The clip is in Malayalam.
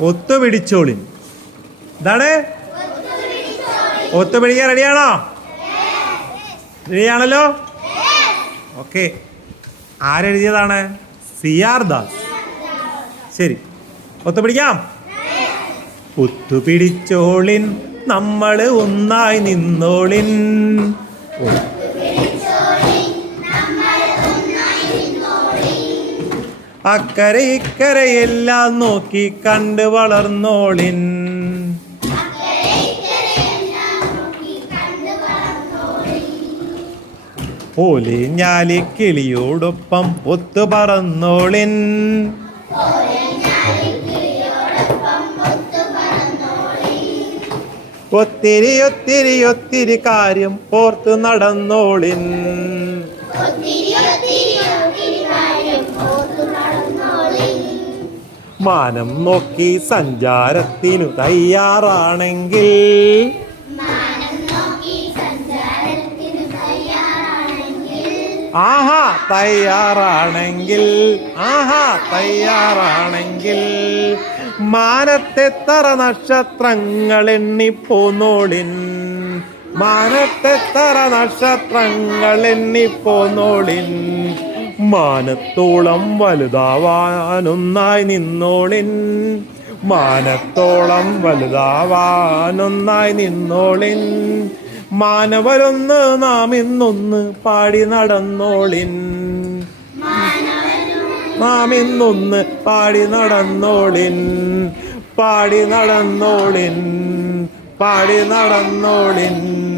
ഒത്തുപിടിച്ചോളിൻ. എന്താണ്? ഒത്തുപിടിക്കാൻ റെഡിയാണോ? റെഡിയാണല്ലോ? ഓക്കെ. ആരെഴുതിയതാണ്? CR ദാസ്. ശരി, ഒത്തുപിടിക്കാം. ഒത്തുപിടിച്ചോളിൻ നമ്മൾ ഒന്നായി നിന്നോളിൻ. അക്കരെ ഇക്കരയെല്ലാം നോക്കി കണ്ട് വളർന്നോളിൻ. ഓലിഞ്ഞാലി കിളിയോടൊപ്പം ഒത്തു പറന്നോളിൻ. ഒത്തിരി ഒത്തിരി ഒത്തിരി കാര്യം ഓർത്തു നടന്നോളിൻ. മാനം നോക്കി സഞ്ചാരത്തിനു തയ്യാറാണെങ്കിൽ, ആഹാ തയ്യാറാണെങ്കിൽ, ആഹാ തയ്യാറാണെങ്കിൽ മാനത്തെത്ര നക്ഷത്രങ്ങൾ എണ്ണിപ്പോന്നോളിൻ. മാനത്തെത്ര നക്ഷത്രങ്ങൾ എണ്ണിപ്പോന്നോളിൻ. മാനത്തോളം വലുതാവാനൊന്നായി നിന്നോളിൻ. മാനത്തോളം വലുതാവാനൊന്നായി നിന്നോളിൻ. മാനവരൊന്ന് നാം ഇന്നൊന്ന് പാടി നടന്നോളിൻ. നാം ഇന്നൊന്ന് പാടി നടന്നോളിൻ. പാടി നടന്നോളിൻ. പാടി നടന്നോളിൻ.